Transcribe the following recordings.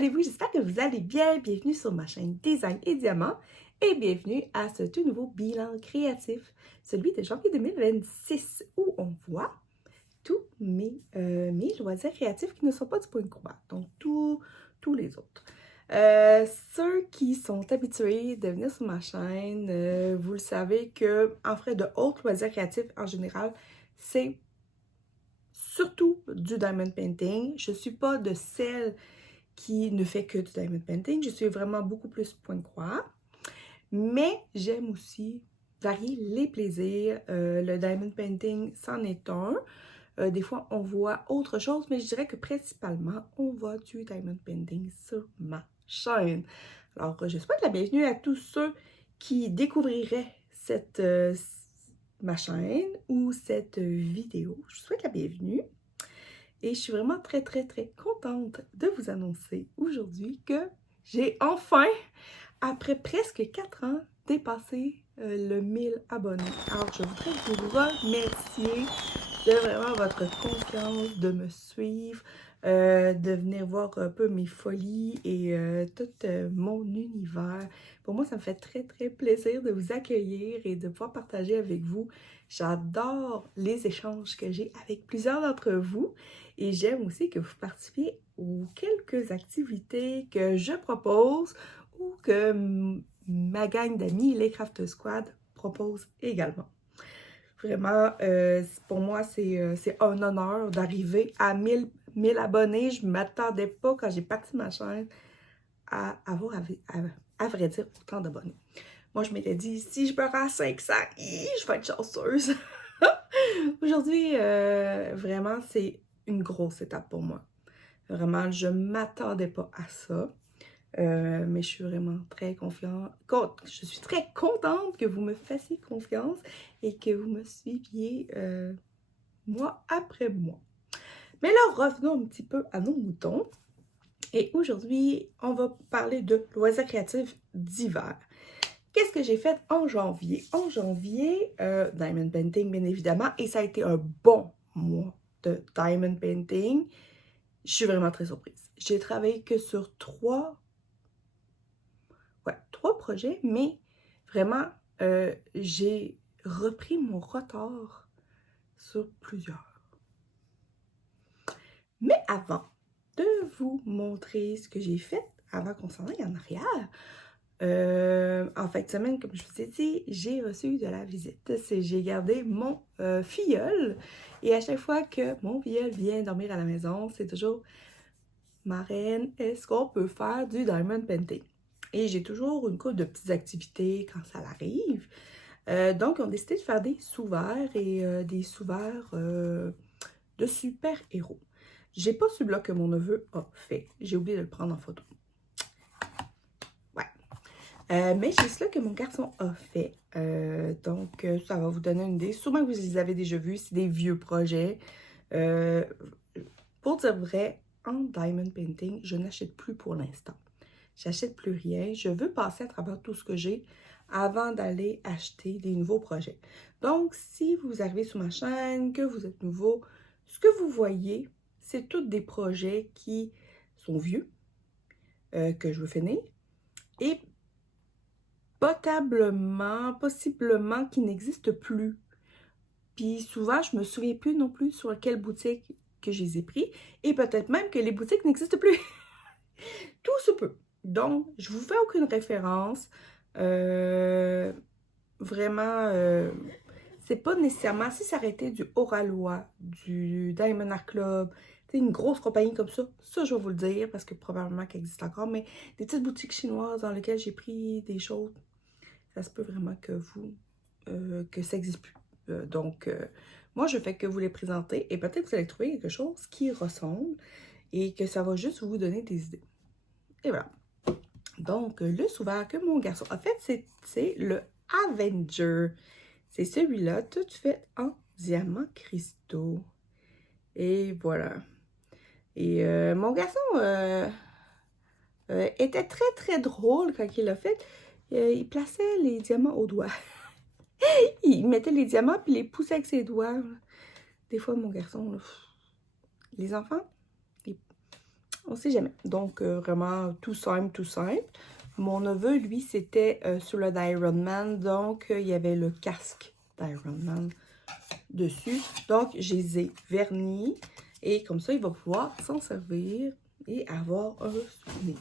allez-vous? J'espère que vous allez bien. Bienvenue sur ma chaîne Design et Diamant et bienvenue à ce tout nouveau bilan créatif, celui de janvier 2026, où on voit tous mes loisirs créatifs qui ne sont pas du point de croix, donc tous les autres. Ceux qui sont habitués de venir sur ma chaîne, vous le savez que en fait de autres loisirs créatifs en général, c'est surtout du diamond painting. Je ne suis pas de celle qui ne fait que du diamond painting. Je suis vraiment beaucoup plus point de croix. Mais j'aime aussi varier les plaisirs. Le diamond painting, c'en est un. Des fois, on voit autre chose, mais je dirais que principalement, on voit du diamond painting sur ma chaîne. Alors, je souhaite la bienvenue à tous ceux qui découvriraient ma chaîne ou cette vidéo. Je vous souhaite la bienvenue. Et je suis vraiment très contente de vous annoncer aujourd'hui que j'ai enfin, après presque 4 ans, dépassé le 1000 abonnés. Alors, je voudrais vous remercier de vraiment votre confiance, de me suivre, de venir voir un peu mes folies et tout mon univers. Pour moi, ça me fait très plaisir de vous accueillir et de pouvoir partager avec vous. J'adore les échanges que j'ai avec plusieurs d'entre vous et j'aime aussi que vous participiez aux quelques activités que je propose ou que ma gang d'amis, les Craft Squad, propose également. Vraiment, pour moi, c'est un honneur d'arriver à 1000 abonnés. Je ne m'attendais pas, quand j'ai parti ma chaîne, à avoir, à vrai dire, autant d'abonnés. Moi, je m'étais dit, si je me rends à 500, je vais être chanceuse. Aujourd'hui, vraiment, c'est une grosse étape pour moi. Vraiment, je ne m'attendais pas à ça. Mais je suis vraiment très confiante. Je suis très contente que vous me fassiez confiance et que vous me suiviez mois après mois. Mais là, revenons un petit peu à nos moutons. Et aujourd'hui, on va parler de loisirs créatifs d'hiver. Qu'est-ce que j'ai fait en janvier? En janvier, diamond painting, bien évidemment, et ça a été un bon mois de diamond painting. Je suis vraiment très surprise. J'ai travaillé que sur 3 projets, mais vraiment, j'ai repris mon retard sur plusieurs. Mais avant de vous montrer ce que j'ai fait, avant qu'on s'en aille en arrière, en fin de semaine, comme je vous ai dit, j'ai reçu de la visite. J'ai gardé mon filleul et à chaque fois que mon filleul vient dormir à la maison, c'est toujours « Marraine, est-ce qu'on peut faire du diamond painting? » Et j'ai toujours une couple de petites activités quand ça arrive. Donc, on a décidé de faire des sous-verts et des sous-verts de super-héros. J'ai pas celui-là que mon neveu a fait. J'ai oublié de le prendre en photo. Ouais. Mais j'ai celui-là que mon garçon a fait. Donc, ça va vous donner une idée. Sûrement que vous les avez déjà vus. C'est des vieux projets. Pour dire vrai, en diamond painting, je n'achète plus pour l'instant. J'achète plus rien. Je veux passer à travers tout ce que j'ai avant d'aller acheter des nouveaux projets. Donc, si vous arrivez sur ma chaîne, que vous êtes nouveau, ce que vous voyez, c'est tous des projets qui sont vieux, que je veux finir, et possiblement qui n'existent plus. Puis souvent, je me souviens plus non plus sur quelle boutique que je les ai pris, et peut-être même que les boutiques n'existent plus. Tout se peut. Donc, je vous fais aucune référence. Vraiment, c'est pas nécessairement, si ça aurait été du Oralois, du Diamond Art Club, une grosse compagnie comme ça je vais vous le dire parce que probablement qu'elle existe encore, mais des petites boutiques chinoises dans lesquelles j'ai pris des choses, ça se peut vraiment que que ça n'existe plus. Donc, moi, je fais que vous les présenter et peut-être que vous allez trouver quelque chose qui ressemble et que ça va juste vous donner des idées. Et voilà. Donc, le sous-vert que mon garçon a fait, c'est le Avenger. C'est celui-là, tout fait en diamants cristaux. Et voilà. Et mon garçon était très drôle quand il l'a fait. Il plaçait les diamants au doigt. Il mettait les diamants puis les poussait avec ses doigts. Des fois, mon garçon, là, les enfants, On sait jamais. Donc, vraiment tout simple, tout simple. Mon neveu, lui, c'était sur le d'Ironman. Donc, il y avait le casque d'Ironman dessus. Donc, je les ai vernis. Et comme ça, il va pouvoir s'en servir et avoir un souvenir.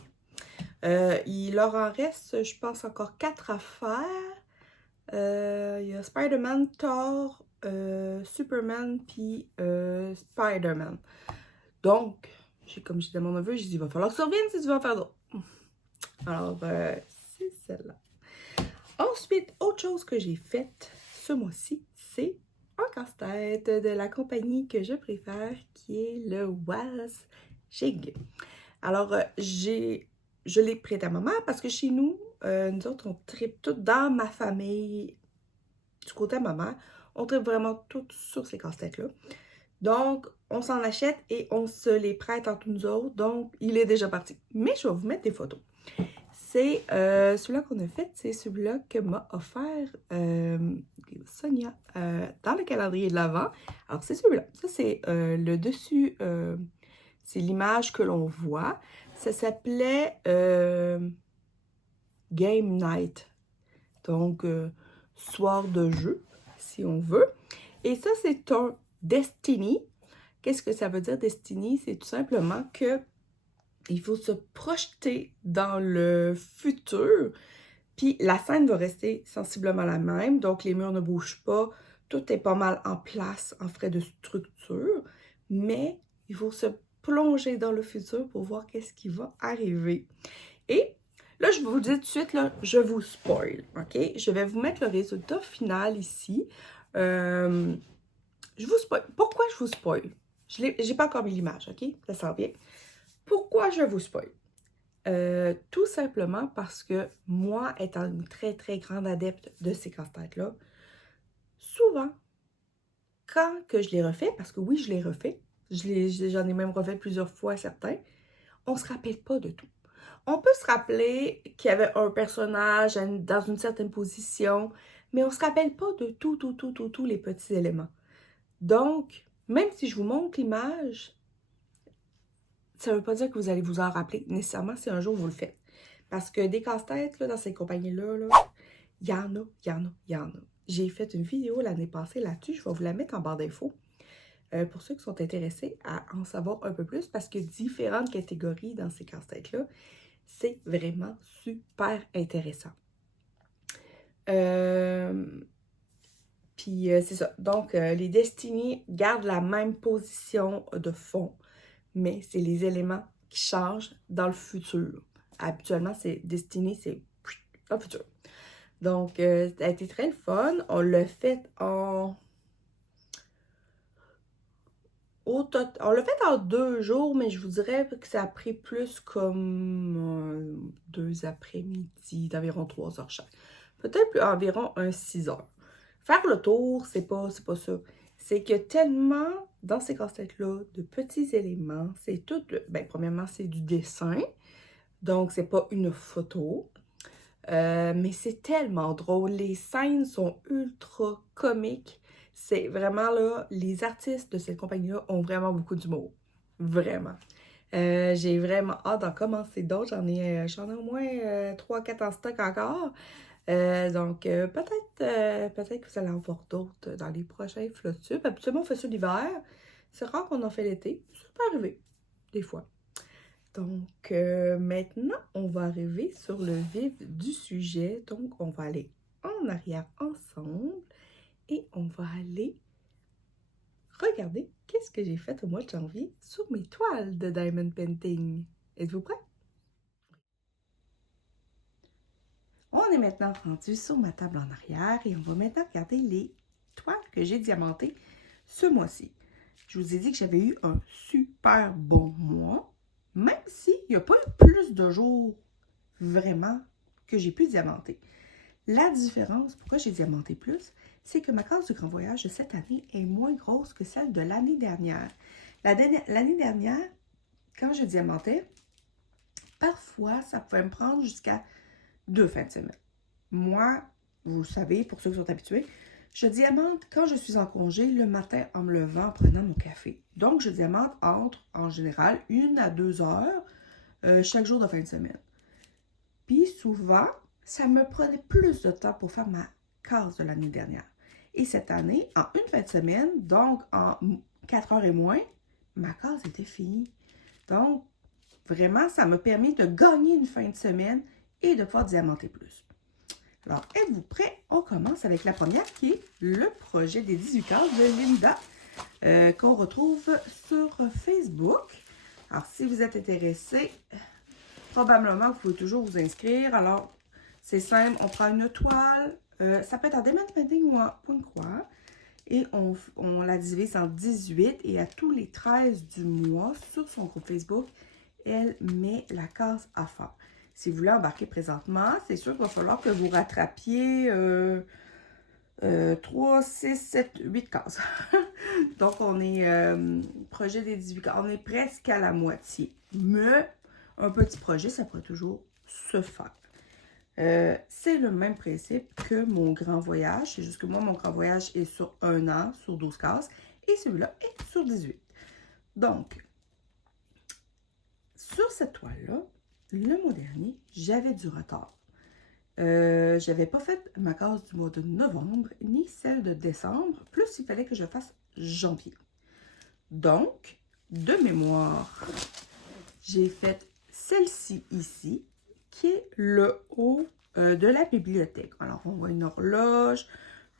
Il leur en reste, je pense, encore 4 à faire. Il y a Spider-Man, Thor, Superman, puis Spider-Man. Donc, comme je disais à mon neveu, j'ai dit, il va falloir que tu reviennes si tu veux en faire d'autres. Alors, c'est celle-là. Ensuite, autre chose que j'ai faite ce mois-ci, c'est un casse-tête de la compagnie que je préfère, qui est le Was Jig. Alors, je l'ai prêté à ma mère parce que chez nous, nous autres, on tripe tout dans ma famille, du côté de ma mère, on tripe vraiment tout sur ces casse-têtes-là. Donc, on s'en achète et on se les prête entre nous autres. Donc, il est déjà parti. Mais je vais vous mettre des photos. C'est celui-là qu'on a fait, c'est celui-là que m'a offert Sonia dans le calendrier de l'Avent. Alors, c'est celui-là. Ça, c'est le dessus, c'est l'image que l'on voit. Ça s'appelait Game Night. Donc, soir de jeu, si on veut. Et ça, c'est un Destiny. Qu'est-ce que ça veut dire, Destiny? C'est tout simplement que il faut se projeter dans le futur, puis la scène va rester sensiblement la même, donc les murs ne bougent pas, tout est pas mal en place en frais de structure, mais il faut se plonger dans le futur pour voir qu'est-ce qui va arriver. Et là, je vous le dis tout de suite, là, je vous spoil, ok? Je vais vous mettre le résultat final ici. Je vous spoil. Pourquoi je vous spoil? J'ai pas encore mis l'image, ok? Ça s'en vient. Pourquoi je vous spoil? Tout simplement parce que moi, étant une très, très grande adepte de ces casse-têtes-là, souvent, quand que je les refais, parce que oui, je les refais, j'en ai même refait plusieurs fois certains, on ne se rappelle pas de tout. On peut se rappeler qu'il y avait un personnage dans une certaine position, mais on ne se rappelle pas de tous les petits éléments. Donc, même si je vous montre l'image, ça ne veut pas dire que vous allez vous en rappeler nécessairement si un jour vous le faites. Parce que des casse-têtes, là, dans ces compagnies-là, il y en a. J'ai fait une vidéo l'année passée là-dessus. Je vais vous la mettre en barre d'infos. Pour ceux qui sont intéressés à en savoir un peu plus, parce que différentes catégories dans ces casse-têtes-là, c'est vraiment super intéressant. Puis c'est ça. Donc, les Destiny gardent la même position de fond, mais c'est les éléments qui changent dans le futur. Habituellement, c'est Destiny, c'est dans le futur. Donc, ça a été très le fun. On l'a fait en... On l'a fait en 2 jours, mais je vous dirais que ça a pris plus comme 2 après-midi, d'environ 3 heures chaque. Peut-être environ 6 heures. Faire le tour, c'est pas ça. C'est que tellement, dans ces casse-têtes-là, de petits éléments, c'est tout... Ben, premièrement, c'est du dessin. Donc, c'est pas une photo. Mais c'est tellement drôle. Les scènes sont ultra comiques. C'est vraiment là, les artistes de cette compagnie-là ont vraiment beaucoup d'humour. Vraiment. J'ai vraiment hâte d'en commencer d'autres. J'en ai au moins 3-4 en stock encore. Donc, peut-être que vous allez en voir d'autres dans les prochains flottures. Habituellement, on fait ça l'hiver. C'est rare qu'on en fait l'été. Ça peut arriver, des fois. Donc, maintenant, on va arriver sur le vif du sujet. Donc, on va aller en arrière ensemble et on va aller regarder qu'est-ce que j'ai fait au mois de janvier sur mes toiles de Diamond Painting. Êtes-vous prêts? On est maintenant rendu sur ma table en arrière et on va maintenant regarder les toiles que j'ai diamantées ce mois-ci. Je vous ai dit que j'avais eu un super bon mois, même s'il n'y a pas eu plus de jours vraiment que j'ai pu diamanter. La différence, pourquoi j'ai diamanté plus, c'est que ma case de grand voyage de cette année est moins grosse que celle de l'année dernière. L'année dernière, quand je diamantais, parfois, ça pouvait me prendre jusqu'à 2 fins de semaine. Moi, vous le savez, pour ceux qui sont habitués, Je diamante quand je suis en congé le matin en me levant, en prenant mon café. Donc, je diamante entre, en général, 1 à 2 heures chaque jour de fin de semaine. Puis souvent, ça me prenait plus de temps pour faire ma case de l'année dernière. Et cette année, en une fin de semaine, donc en 4 heures et moins, ma case était finie. Donc, vraiment, ça m'a permis de gagner une fin de semaine et de pouvoir diamanter plus. Alors, êtes-vous prêts? On commence avec la première qui est le projet des 18 cases de Linda qu'on retrouve sur Facebook. Alors, si vous êtes intéressé, probablement vous pouvez toujours vous inscrire. Alors, c'est simple, on prend une toile, ça peut être en diamond painting ou en point croix, et on la divise en 18 et à tous les 13 du mois sur son groupe Facebook, elle met la case à faire. Si vous voulez embarquer présentement, c'est sûr qu'il va falloir que vous rattrapiez 3, 6, 7, 8 cases. Donc, on est projet des 18 cases. On est presque à la moitié. Mais un petit projet, ça pourrait toujours se faire. C'est le même principe que mon grand voyage. C'est juste que moi, mon grand voyage est sur 1 an, sur 12 cases. Et celui-là est sur 18. Donc, sur cette toile-là, le mois dernier, j'avais du retard. J'avais pas fait ma case du mois de novembre, ni celle de décembre. Plus, il fallait que je fasse janvier. Donc, de mémoire, j'ai fait celle-ci ici, qui est le haut de la bibliothèque. Alors, on voit une horloge,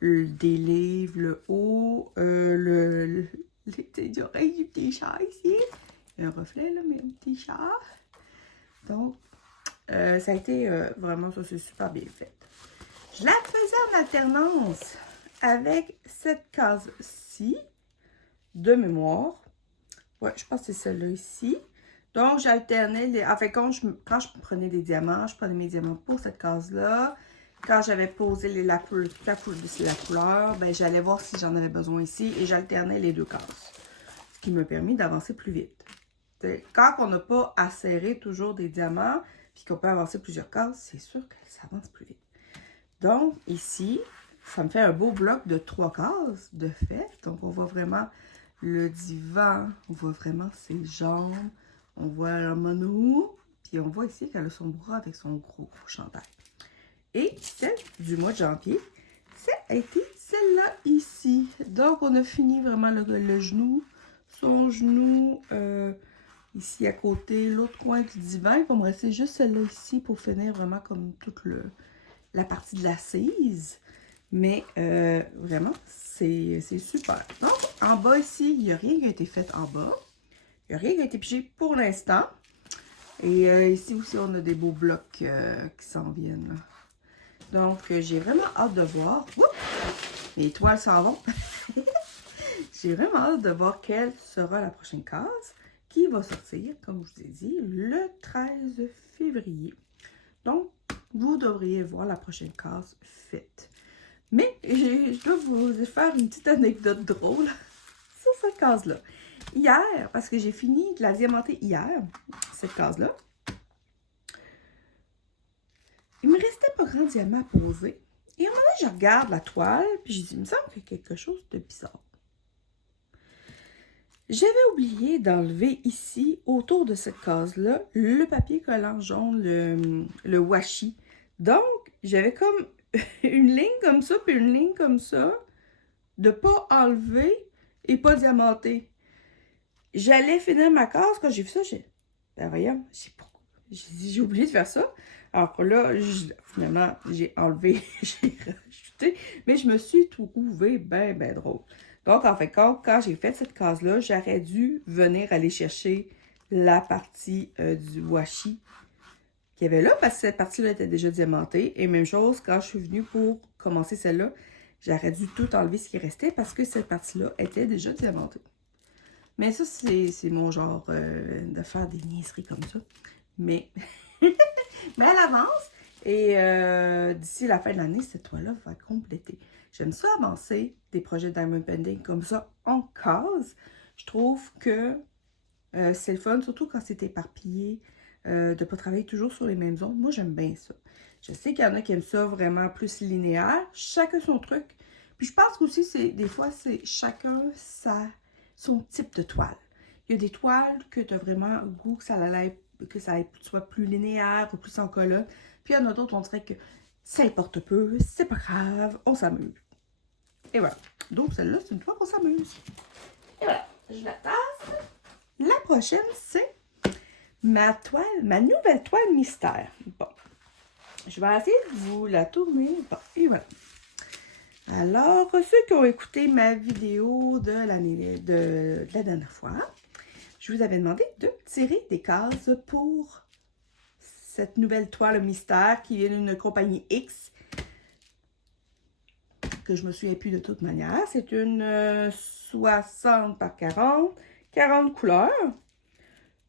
des livres, le haut, les oreilles du petit chat ici. Il y a un reflet, là, mais un petit chat. Donc, ça a été vraiment, ça c'est super bien fait. Je la faisais en alternance avec cette case-ci de mémoire. Ouais, je pense que c'est celle-là ici. Donc, j'alternais, enfin, quand je prenais des diamants, je prenais mes diamants pour cette case-là. Quand j'avais posé la couleur, ben, j'allais voir si j'en avais besoin ici et j'alternais les deux cases. Ce qui m'a permis d'avancer plus vite. Quand on n'a pas à serrer toujours des diamants, puis qu'on peut avancer plusieurs cases, c'est sûr que ça avance plus vite. Donc, ici, ça me fait un beau bloc de 3 cases de fait. Donc, on voit vraiment le divan, on voit vraiment ses jambes, on voit la mono, puis on voit ici qu'elle a son bras avec son gros chandail. Et celle du mois de janvier, ça a été celle-là ici. Donc, on a fini vraiment le genou, son genou ici à côté, l'autre coin du divan. Il va me rester juste celle-là ici pour finir vraiment comme toute la partie de l'assise. Mais vraiment, c'est super. Donc, en bas ici, il n'y a rien qui a été fait en bas. Il n'y a rien qui a été pigé pour l'instant. Et ici aussi, on a des beaux blocs qui s'en viennent. Là. Donc, j'ai vraiment hâte de voir. Oups! Les toiles s'en vont. J'ai vraiment hâte de voir quelle sera la prochaine case qui va sortir, comme je vous ai dit, le 13 février. Donc, vous devriez voir la prochaine case faite. Mais je dois vous faire une petite anecdote drôle sur cette case-là. Hier, parce que j'ai fini de la diamanter hier, cette case-là, il me restait pas grand diamant à poser. Et à un moment donné, je regarde la toile, puis je dis, il me semble qu'il y a quelque chose de bizarre. J'avais oublié d'enlever ici, autour de cette case-là, le papier collant jaune, le washi. Donc, j'avais comme une ligne comme ça, puis une ligne comme ça, de pas enlever et pas diamanter. J'allais finir ma case, quand j'ai vu ça, j'ai ben voyons, j'ai oublié de faire ça. Alors là, finalement, j'ai enlevé, j'ai rajouté, mais je me suis trouvé ben drôle. Donc, en fait, quand j'ai fait cette case-là, j'aurais dû venir aller chercher la partie du washi qu'il y avait là, parce que cette partie-là était déjà diamantée. Et même chose, quand je suis venue pour commencer celle-là, j'aurais dû tout enlever ce qui restait parce que cette partie-là était déjà diamantée. Mais ça, c'est mon genre de faire des niaiseries comme ça. Mais, mais elle avance. Et d'ici la fin de l'année, cette toile-là va compléter. J'aime ça avancer des projets Diamond Painting comme ça en case. Je trouve que c'est le fun, surtout quand c'est éparpillé, de ne pas travailler toujours sur les mêmes zones. Moi, j'aime bien ça. Je sais qu'il y en a qui aiment ça vraiment plus linéaire. Chacun son truc. Puis je pense qu'aussi, des fois, c'est chacun son type de toile. Il y a des toiles que tu as vraiment le goût que ça soit plus linéaire ou plus en colonne. Puis il y en a d'autres, on dirait que ça importe peu, c'est pas grave, on s'amuse. Et voilà. Donc celle-là, c'est une toile qu'on s'amuse. Et voilà, je la tasse. La prochaine, c'est ma nouvelle toile mystère. Bon, je vais essayer de vous la tourner. Bon, et voilà. Alors, ceux qui ont écouté ma vidéo de la dernière fois, je vous avais demandé de tirer des cases pour cette nouvelle toile mystère qui vient d'une compagnie X, que je me souviens plus de toute manière. C'est une 60 par 40, 40 couleurs.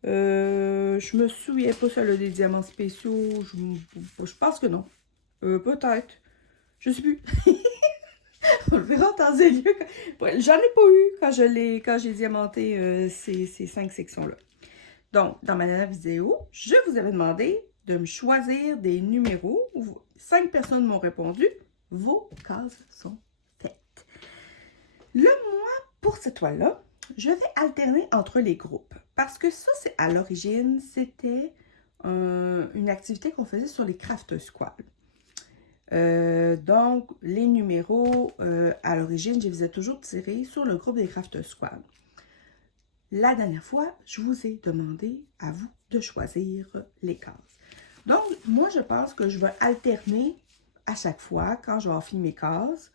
Je me souviens pas celle des diamants spéciaux. Je pense que non. Peut-être. Je sais plus. On le verra en temps et lieu. J'en ai pas eu quand j'ai diamanté ces 5 sections-là. Donc, dans ma dernière vidéo, je vous avais demandé de me choisir des numéros. 5 personnes m'ont répondu. Vos cases sont faites. Le mois pour cette toile-là, je vais alterner entre les groupes. Parce que ça, c'est à l'origine, c'était une activité qu'on faisait sur les Craft Squad. Donc, les numéros, à l'origine, je les ai toujours tirés sur le groupe des Craft Squad. La dernière fois, je vous ai demandé à vous de choisir les cases. Donc, moi, je pense que je vais alterner à chaque fois, quand je vais finir mes cases,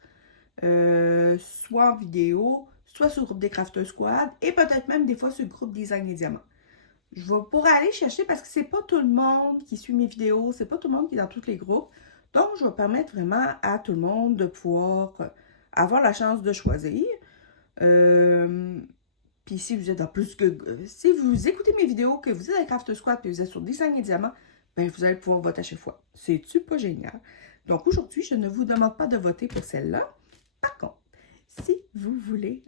soit en vidéo, soit sur le groupe des Craft Squad, et peut-être même des fois sur le groupe Design et Diamants. Je vais pour aller chercher, parce que c'est pas tout le monde qui suit mes vidéos, c'est pas tout le monde qui est dans tous les groupes. Donc, je vais permettre vraiment à tout le monde de pouvoir avoir la chance de choisir. Puis si vous êtes dans plus que... si vous écoutez mes vidéos, que vous êtes à Craft Squad et vous êtes sur Design et Diamants, ben vous allez pouvoir voter à chaque fois. C'est-tu pas génial? Donc aujourd'hui, je ne vous demande pas de voter pour celle-là. Par contre, si vous voulez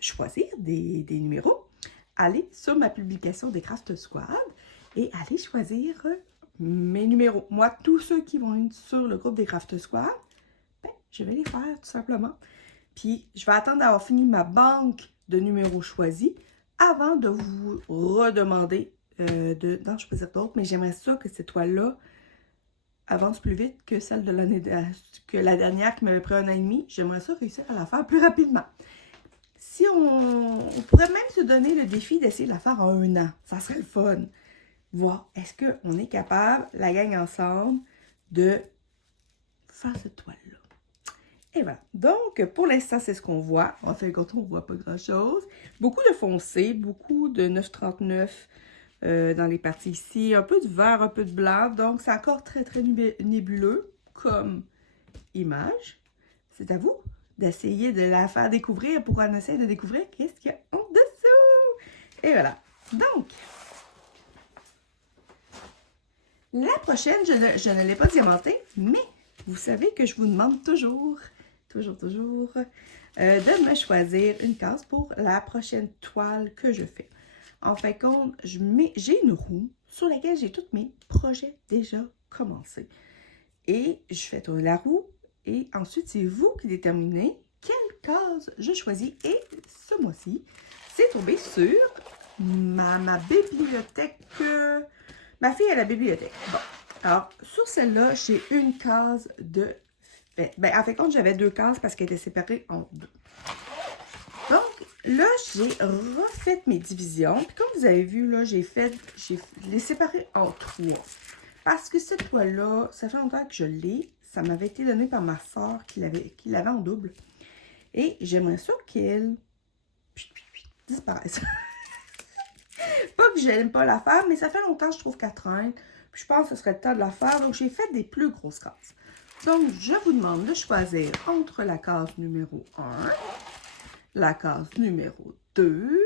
choisir des numéros, allez sur ma publication des Craft Squad et allez choisir mes numéros. Moi, tous ceux qui vont être sur le groupe des Craft Squad, ben, je vais les faire tout simplement. Puis, je vais attendre d'avoir fini ma banque de numéros choisis avant de vous redemander d'en choisir d'autres. Mais j'aimerais ça que cette toile-là avance plus vite que celle de la dernière qui m'avait pris 1 an et demi. J'aimerais ça réussir à la faire plus rapidement. Si on pourrait même se donner le défi d'essayer de la faire en 1 an. Ça serait le fun. Voir, est-ce qu'on est capable, la gang ensemble, de faire cette toile-là. Et voilà. Donc, pour l'instant, c'est ce qu'on voit. En fait, quand on ne voit pas grand-chose. Beaucoup de foncé, beaucoup de 939 dans les parties ici. Un peu de vert, un peu de blanc. Donc, c'est encore très, très nébuleux comme image. C'est à vous d'essayer de la faire découvrir pour en essayer de découvrir qu'est-ce qu'il y a en dessous. Et voilà. Donc, la prochaine, je ne l'ai pas diamantée, mais vous savez que je vous demande toujours de me choisir une case pour la prochaine toile que je fais. En fin de compte, j'ai une roue sur laquelle j'ai tous mes projets déjà commencés. Et je fais tourner la roue et ensuite, c'est vous qui déterminez quelle case je choisis. Et ce mois-ci, c'est tombé sur ma bibliothèque. Ma fille a la bibliothèque. Bon, alors, sur celle-là, j'ai une case de fait. Ben, en fait, compte, j'avais 2 cases parce qu'elles étaient séparées en 2. Donc, là, j'ai refait mes divisions. Puis, comme vous avez vu, là, j'ai les séparées en 3. Parce que cette toile-là, ça fait longtemps que je l'ai. Ça m'avait été donné par ma soeur qui l'avait en double. Et j'aimerais ça qu'elle disparaisse. Pas que je n'aime pas la faire, mais ça fait longtemps que je trouve qu'elle traîne. Puis je pense que ce serait le temps de la faire. Donc, j'ai fait des plus grosses cases. Donc, je vous demande de choisir entre la case numéro 1, la case numéro 2.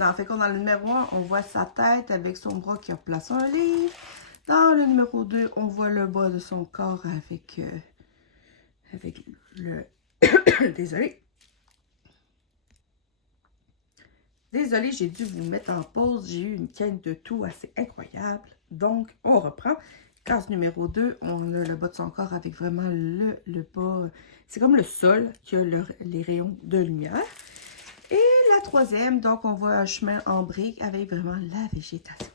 En fait, dans le numéro 1, on voit sa tête avec son bras qui replace un livre. Dans le numéro 2, on voit le bas de son corps avec le... Désolée. Désolée, j'ai dû vous mettre en pause. J'ai eu une quête de tout assez incroyable. Donc, on reprend. Case numéro 2, on a le bas de son corps avec vraiment le bas. C'est comme le sol qui a les rayons de lumière. Et la troisième, donc on voit un chemin en briques avec vraiment la végétation.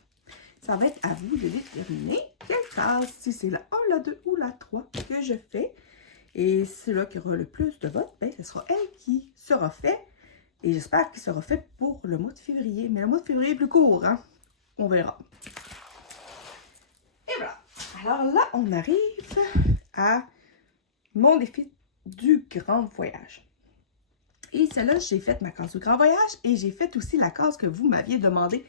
Ça va être à vous de déterminer quelle case, si c'est la 1, la 2 ou la 3 que je fais. Et celui-là qui aura le plus de votes, ben, ce sera elle qui sera fait. Et j'espère qu'il sera fait pour le mois de février. Mais le mois de février est plus court, hein? On verra. Et voilà. Alors là, on arrive à mon défi du grand voyage. Et celle-là, j'ai fait ma case du grand voyage et j'ai fait aussi la case que vous m'aviez demandé.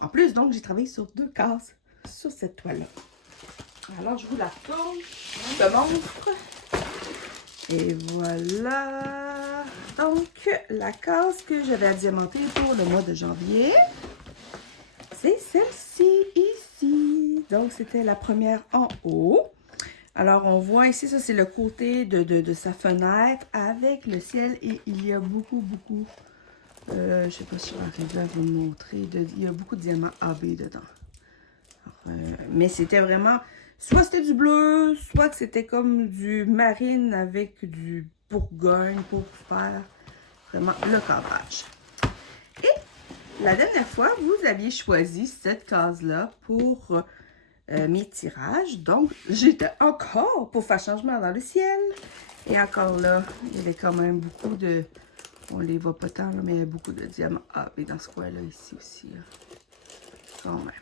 En plus, donc, j'ai travaillé sur 2 cases sur cette toile-là. Alors, je vous la tourne, je te montre. Et voilà. Donc, la case que j'avais à diamanter pour le mois de janvier, c'est celle-ci, ici. Donc, c'était la première en haut. Alors, on voit ici, ça, c'est le côté de sa fenêtre avec le ciel. Et il y a beaucoup, je ne sais pas si je vais arriver à vous montrer, il y a beaucoup de diamants AB dedans. Alors, mais c'était vraiment, soit c'était du bleu, soit que c'était comme du marine avec du bourgogne pour faire vraiment le cadrage. Et la dernière fois, vous aviez choisi cette case-là pour mes tirages. Donc, j'étais encore pour faire changement dans le ciel. Et encore là, il y avait quand même beaucoup de... On les voit pas tant, là, mais il y a beaucoup de diamants AB dans ce coin-là, ici aussi. Là. Quand même.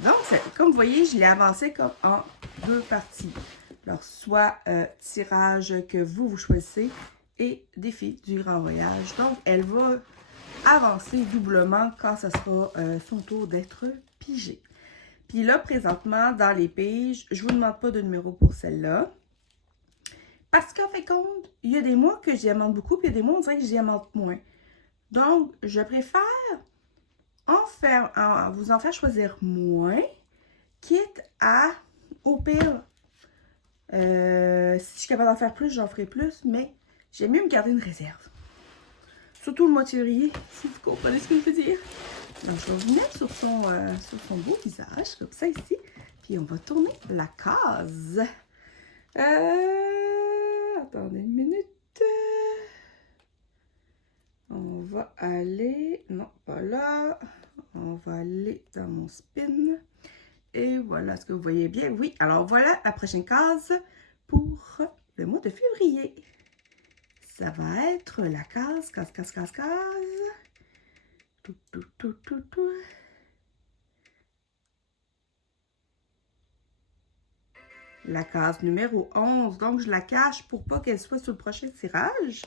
Donc, comme vous voyez, je l'ai avancé comme en 2 parties. Alors, soit tirage que vous choisissez et défi du grand voyage. Donc, elle va avancer doublement quand ce sera son tour d'être pigée. Puis là, présentement, dans les piges, je ne vous demande pas de numéro pour celle-là. Parce qu'en fait compte, il y a des mois que je diamante beaucoup, puis il y a des mois, on dirait que je diamante moins. Donc, je préfère vous en faire choisir moins, quitte à, au pire, si je suis capable d'en faire plus, j'en ferai plus, mais j'aime mieux me garder une réserve. Surtout le mois de février, si vous comprenez ce que je veux dire. Donc, je vais vous mettre sur son beau visage, comme ça ici. Puis, on va tourner la case. Attendez une minute. On va aller... Non, pas là. On va aller dans mon spin. Et voilà, est-ce que vous voyez bien? Oui, alors voilà la prochaine case pour le mois de février. Ça va être la case. Tout. La case numéro 11. Donc, je la cache pour pas qu'elle soit sur le prochain tirage.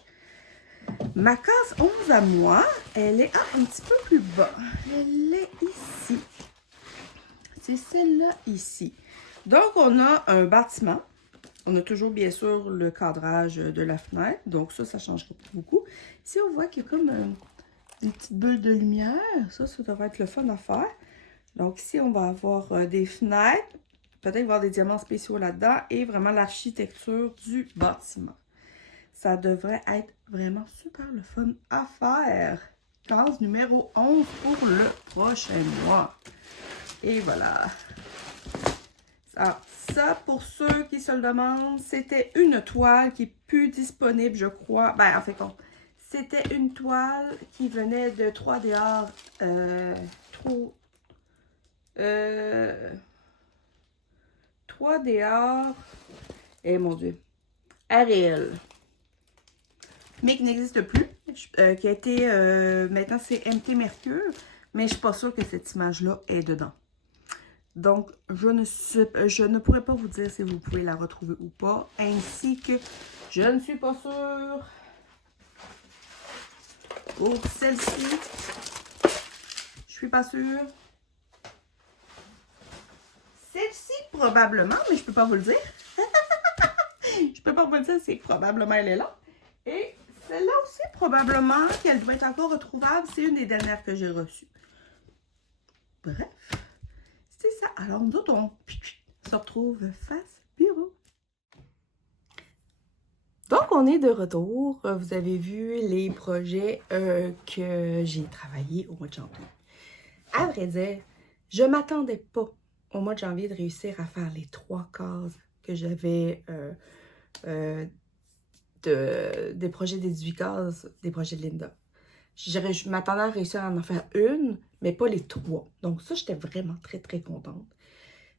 Ma case 11 à moi, elle est un petit peu plus bas. Elle est ici. C'est celle-là ici. Donc, on a un bâtiment. On a toujours, bien sûr, le cadrage de la fenêtre. Donc, ça change beaucoup. Ici, on voit qu'il y a comme une petite bulle de lumière. Ça devrait être le fun à faire. Donc, ici, on va avoir des fenêtres. Peut-être voir des diamants spéciaux là-dedans. Et vraiment l'architecture du bâtiment. Ça devrait être vraiment super le fun à faire. Case numéro 11 pour le prochain mois. Et voilà. Alors, ça, pour ceux qui se le demandent, c'était une toile qui est plus disponible, je crois. Ben, en fait, c'était une toile qui venait de 3D Art. 3D Art. Eh mon Dieu. Ariel. Mais qui n'existe plus. Qui a été. Maintenant, c'est MT Mercure. Mais je ne suis pas sûre que cette image-là est dedans. Donc, je ne pourrais pas vous dire si vous pouvez la retrouver ou pas. Ainsi que je ne suis pas sûre pour celle-ci. Je suis pas sûre. Celle-ci, probablement, mais je ne peux pas vous le dire. Je peux pas vous le dire, c'est probablement elle est là. Et celle-là aussi, probablement qu'elle doit être encore retrouvable. C'est une des dernières que j'ai reçues. Bref. C'est ça. Alors, nous autres, on se retrouve face bureau. Donc, on est de retour. Vous avez vu les projets que j'ai travaillés au mois de janvier. À vrai dire, je ne m'attendais pas au mois de janvier de réussir à faire les 3 cases que j'avais des projets des 18 cases, des projets de Linda. Je m'attendais à réussir à en faire une, mais pas les 3. Donc ça, j'étais vraiment très, très contente.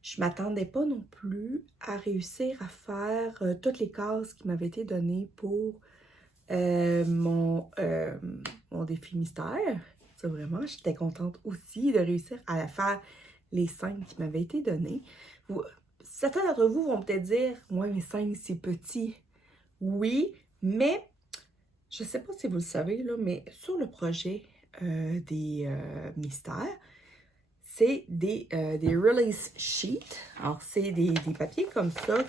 Je m'attendais pas non plus à réussir à faire toutes les cases qui m'avaient été données pour mon défi mystère. Ça, vraiment, j'étais contente aussi de réussir à faire les 5 qui m'avaient été donnés. Certains d'entre vous vont peut-être dire « Ouais, mais 5, c'est petit. » Oui, mais je ne sais pas si vous le savez, là, mais sur le projet des mystères, c'est des release sheets. Alors, c'est des papiers comme ça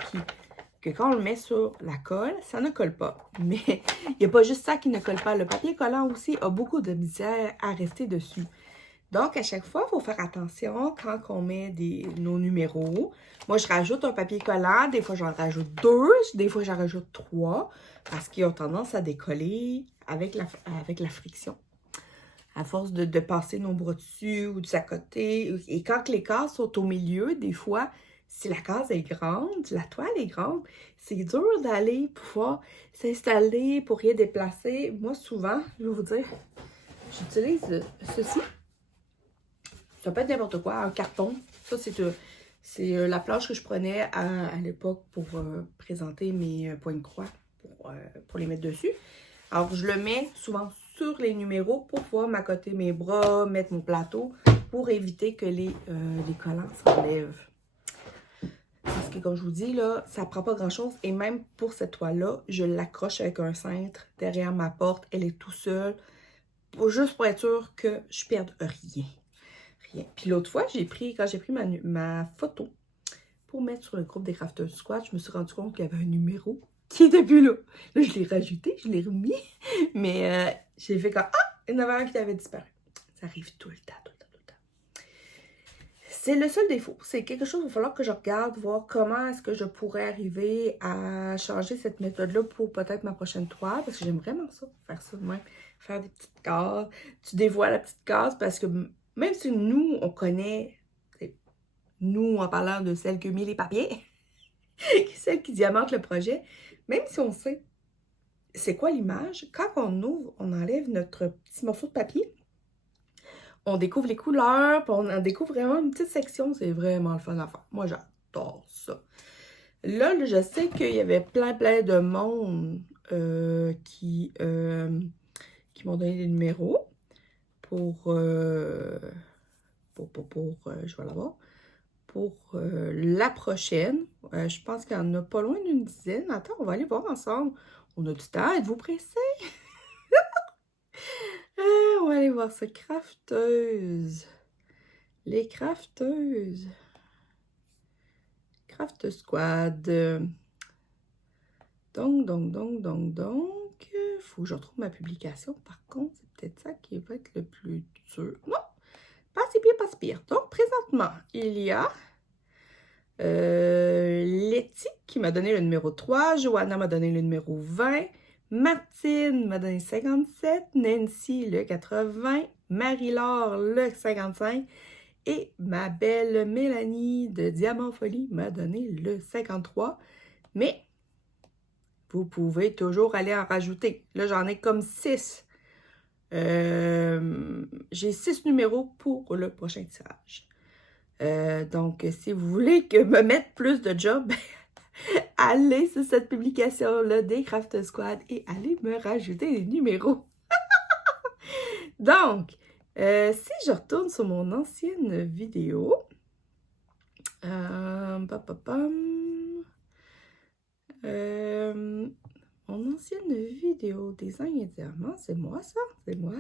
que quand on le met sur la colle, ça ne colle pas. Mais il n'y a pas juste ça qui ne colle pas. Le papier collant aussi a beaucoup de misère à rester dessus. Donc, à chaque fois, il faut faire attention quand on met nos numéros. Moi, je rajoute un papier collant. Des fois, j'en rajoute 2. Des fois, j'en rajoute 3 parce qu'ils ont tendance à décoller avec la friction. À force de passer nos bras dessus ou à côté. Et quand les cases sont au milieu, des fois, si la case est grande, la toile est grande, c'est dur d'aller pouvoir s'installer pour rien déplacer. Moi, souvent, je vais vous dire, j'utilise ceci. Ça peut être n'importe quoi, un carton. Ça, c'est la planche que je prenais à l'époque pour présenter mes points de croix, pour les mettre dessus. Alors, je le mets souvent sur les numéros pour pouvoir m'accoter mes bras, mettre mon plateau, pour éviter que les collants s'enlèvent. Parce que, comme je vous dis, là, ça ne prend pas grand-chose. Et même pour cette toile-là, je l'accroche avec un cintre derrière ma porte. Elle est tout seule, juste pour être sûre que je ne perde rien. Puis l'autre fois, quand j'ai pris ma photo pour mettre sur le groupe des Crafters Squad, je me suis rendu compte qu'il y avait un numéro qui était plus là. Là, je l'ai rajouté, je l'ai remis, mais j'ai fait comme « Ah! Il y en avait un qui avait disparu. » Ça arrive tout le temps, tout le temps, tout le temps. C'est le seul défaut. C'est quelque chose qu'il va falloir que je regarde, voir comment est-ce que je pourrais arriver à changer cette méthode-là pour peut-être ma prochaine toile, parce que j'aime vraiment ça, faire ça de même, faire des petites cases. Tu dévoiles la petite case parce que même si nous, on connaît, nous, en parlant de celle qui a mis les papiers, celle qui diamante le projet, même si on sait c'est quoi l'image, quand on ouvre, on enlève notre petit morceau de papier, on découvre les couleurs, puis on en découvre vraiment une petite section. C'est vraiment le fun à faire. Moi, j'adore ça. Là, je sais qu'il y avait plein de monde qui m'ont donné des numéros pour je vais l'avoir, pour la prochaine. Je pense qu'il y en a pas loin d'une dizaine. Attends, on va aller voir ensemble. On a du temps. Êtes-vous pressés? On va aller voir ça. Crafteuse. Les crafteuses. Craft Squad. Donc. Faut que je retrouve ma publication. Par contre, c'est peut-être ça qui va être le plus dur. Non, pas si pire, pas si pire. Donc, présentement, il y a Letty qui m'a donné le numéro 3. Johanna m'a donné le numéro 20. Martine m'a donné 57. Nancy, le 80. Marie-Laure, le 55. Et ma belle Mélanie de Diamant Folie m'a donné le 53. Mais vous pouvez toujours aller en rajouter. Là, j'en ai comme 6. J'ai 6 numéros pour le prochain tirage. Donc, si vous voulez que me mettre plus de job, allez sur cette publication-là des Craft Squad et allez me rajouter des numéros. Donc, si je retourne sur mon ancienne vidéo, mon ancienne vidéo design et diamant, c'est moi ça? C'est moi?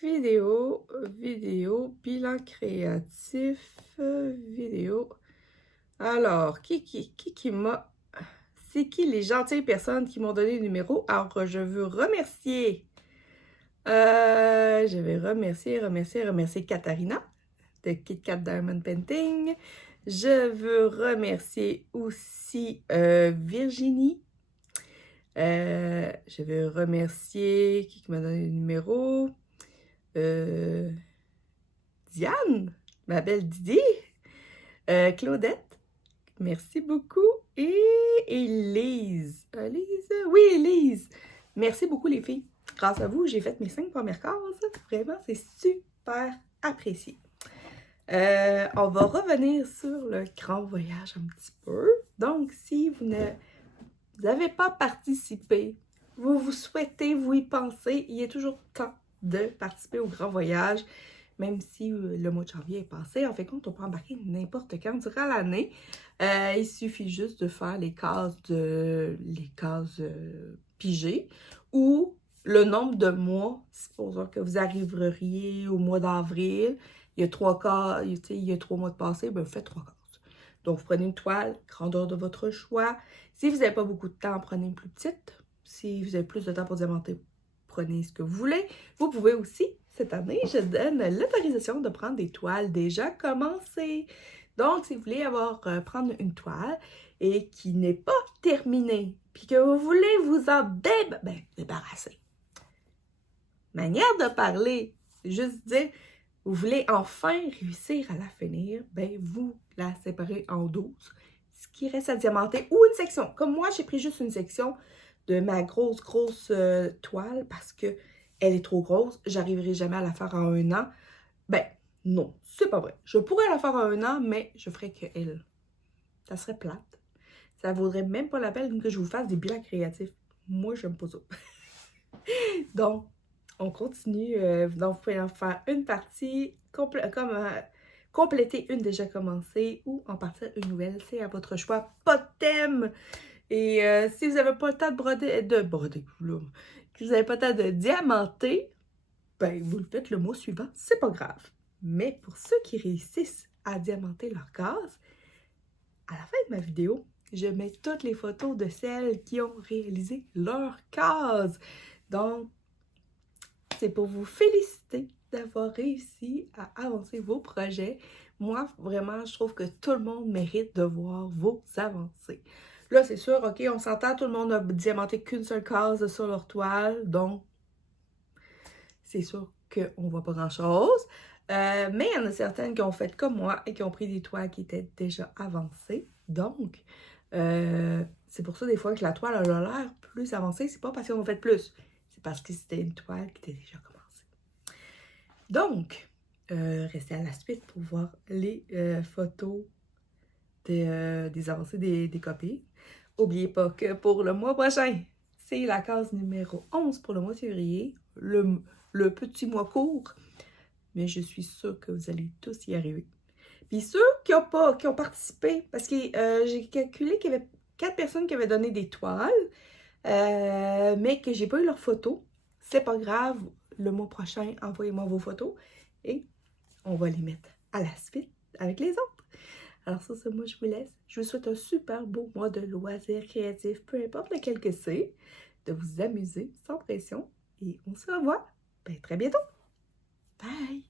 Vidéo, bilan créatif, vidéo. Alors, qui m'a... C'est qui les gentilles personnes qui m'ont donné le numéro? Alors, je veux remercier... je vais remercier Katharina de KitKat Diamond Painting. Je veux remercier aussi Virginie. Je veux remercier qui m'a donné le numéro. Diane, ma belle Didi, Claudette, merci beaucoup, et Élise. Élise? Oui, Élise. Merci beaucoup les filles. Grâce à vous, j'ai fait mes 5 premières cases. Vraiment, c'est super apprécié. On va revenir sur le grand voyage un petit peu. Donc, si vous n'avez pas participé, vous souhaitez, vous y pensez, il est toujours temps de participer au grand voyage. Même si le mois de janvier est passé, en fait, compte, on peut embarquer n'importe quand durant l'année. Il suffit juste de faire les cases pigées ou le nombre de mois. Supposons que vous arriveriez au mois d'avril, il y a 3 cases, il y a 3 mois de passé, ben vous faites 3 cases. Donc, vous prenez une toile, grandeur de votre choix. Si vous n'avez pas beaucoup de temps, prenez une plus petite. Si vous avez plus de temps pour diamanter, prenez ce que vous voulez. Vous pouvez aussi, cette année, je donne l'autorisation de prendre des toiles déjà commencées. Donc, si vous voulez prendre une toile et qui n'est pas terminée, puis que vous voulez vous en débarrasser. Manière de parler, juste dire, vous voulez enfin réussir à la finir, ben vous la séparez en 12. Ce qui reste à diamanter ou une section. Comme moi, j'ai pris juste une section de ma grosse toile parce que elle est trop grosse. J'arriverai jamais à la faire en 1 an. Ben non, c'est pas vrai. Je pourrais la faire en 1 an, mais je ferais que elle. Ça serait plate. Ça vaudrait même pas la peine que je vous fasse des bilans créatifs. Moi, j'aime pas ça. Donc, on continue. Donc, vous pouvez en faire une partie, compléter une déjà commencée ou en partir une nouvelle. C'est à votre choix. Pas de thème! Et si vous n'avez pas le temps que vous n'avez pas le temps de diamanter, ben, vous le faites le mois suivant. C'est pas grave. Mais pour ceux qui réussissent à diamanter leur case, à la fin de ma vidéo, je mets toutes les photos de celles qui ont réalisé leur case. Donc, c'est pour vous féliciter d'avoir réussi à avancer vos projets. Moi, vraiment, je trouve que tout le monde mérite de voir vos avancées. Là, c'est sûr, OK, on s'entend, tout le monde n'a diamanté qu'une seule case sur leur toile, donc c'est sûr qu'on ne voit pas grand-chose. Mais il y en a certaines qui ont fait comme moi et qui ont pris des toiles qui étaient déjà avancées. Donc, c'est pour ça des fois que la toile a l'air plus avancée. C'est pas parce qu'on en fait plus, c'est parce que c'était une toile qui était déjà commencée. Donc, restez à la suite pour voir les photos des avancées des copies. N'oubliez pas que pour le mois prochain, c'est la case numéro 11 pour le mois de février, le petit mois court, mais je suis sûre que vous allez tous y arriver. Puis ceux qui ont participé, parce que j'ai calculé qu'il y avait 4 personnes qui avaient donné des toiles, mais que j'ai pas eu leurs photos, c'est pas grave, le mois prochain, envoyez-moi vos photos et on va les mettre à la suite avec les autres. Alors sur ce, moi je vous laisse. Je vous souhaite un super beau mois de loisirs créatifs, peu importe lequel que c'est, de vous amuser sans pression et on se revoit très bientôt. Bye!